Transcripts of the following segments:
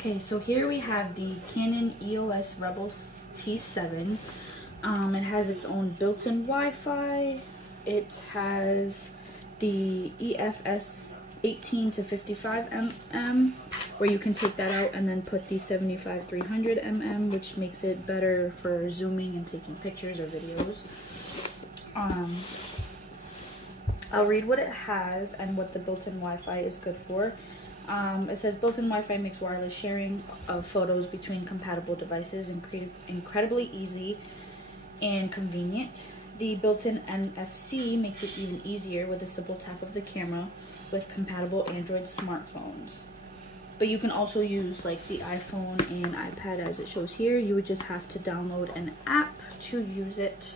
Okay, so here we have the Canon EOS Rebel T7. It has its own built-in Wi-Fi. It has the EFS 18 to 55 mm, where you can take that out and then put the 75 300 mm, which makes it better for zooming and taking pictures or videos. I'll read what it has and what the built-in Wi-Fi is good for. It says built-in Wi-Fi makes wireless sharing of photos between compatible devices incredibly easy and convenient. The built-in NFC makes it even easier with a simple tap of the camera with compatible Android smartphones. But you can also use like the iPhone and iPad as it shows here. You would just have to download an app to use it.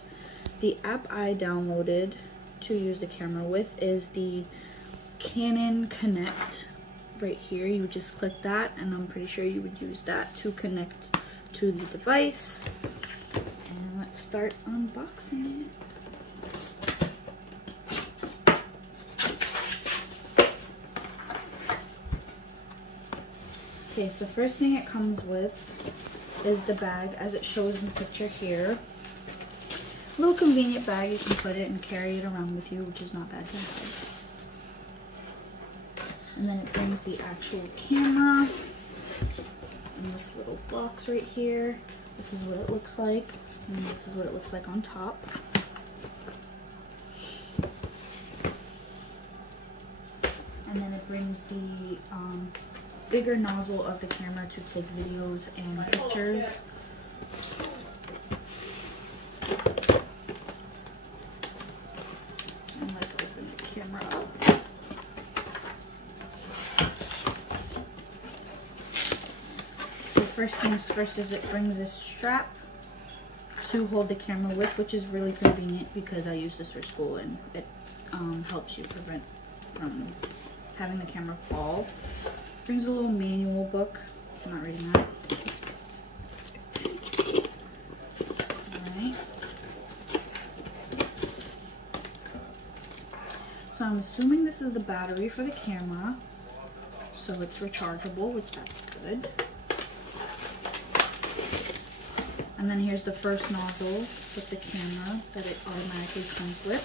The app I downloaded to use the camera with is the Canon Connect. Right here, you would just click that, and I'm pretty sure you would use that to connect to the device. And let's start unboxing it. Okay, so first thing it comes with is the bag as it shows in the picture here. A little convenient bag, you can put it and carry it around with you, which is not bad to have. And then it brings the actual camera in this little box right here. This is what it looks like, and this is what it looks like on top. And then it brings the bigger nozzle of the camera to take videos and pictures. And let's open the camera up. First things first is it brings this strap to hold the camera with, which is really convenient because I use this for school and it helps you prevent from having the camera fall. Brings a little manual book. I'm not reading that. Alright. So I'm assuming this is the battery for the camera. So it's rechargeable, which that's good. And then here's the first nozzle with the camera that it automatically comes with.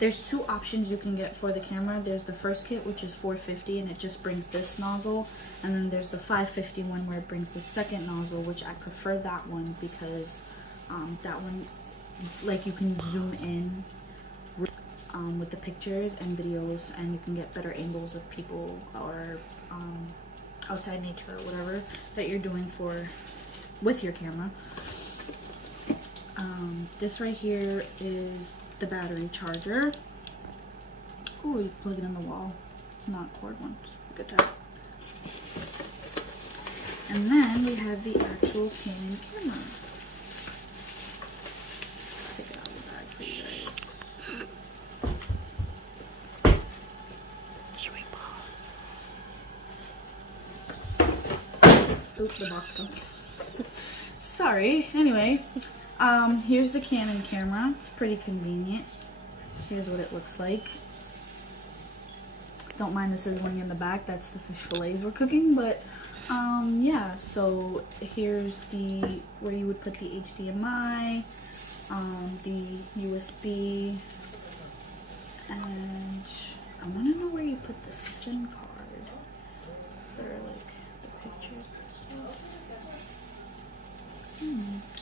There's two options you can get for the camera. There's the first kit, which is $450, and it just brings this nozzle. And then there's the $550 one where it brings the second nozzle, which I prefer that one because that one, like, you can zoom in with the pictures and videos, and you can get better angles of people or outside nature or whatever that you're doing with your camera. This right here is the battery charger. Oh, you plug it in the wall. It's not cord one. Good job. And then we have the actual Canon camera. Take it out of the bag for you guys. Should we pause? Oops, the box fell. Sorry. Anyway. Here's the Canon camera. It's pretty convenient. Here's what it looks like. Don't mind the sizzling in the back. That's the fish fillets we're cooking. But yeah. So here's where you would put the HDMI, the USB, and I want to know where you put the SIM card for like the pictures and stuff.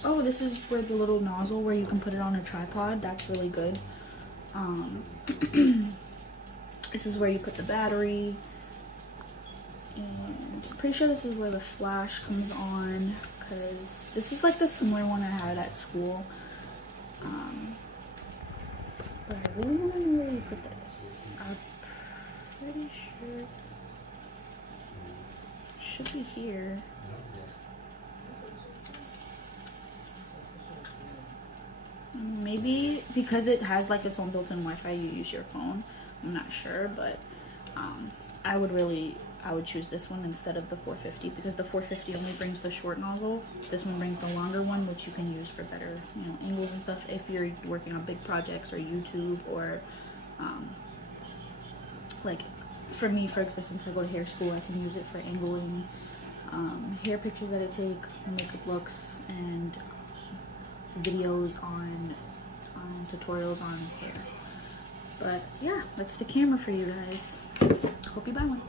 Oh, this is for the little nozzle where you can put it on a tripod. That's really good. This is where you put the battery. And I'm pretty sure this is where the flash comes on, because this is like the similar one I had at school. But I really want to know where you put this. I'm pretty sure it should be here. Maybe because it has like its own built-in Wi-Fi, you use your phone. I'm not sure, but I would choose this one instead of the 450 because the 450 only brings the short nozzle. This one brings the longer one, which you can use for better, angles and stuff if you're working on big projects or YouTube or like for me, for instance, since I go to hair school, I can use it for angling hair pictures that I take, makeup looks, and videos on tutorials on hair. But yeah, that's the camera for you guys. Hope you buy one.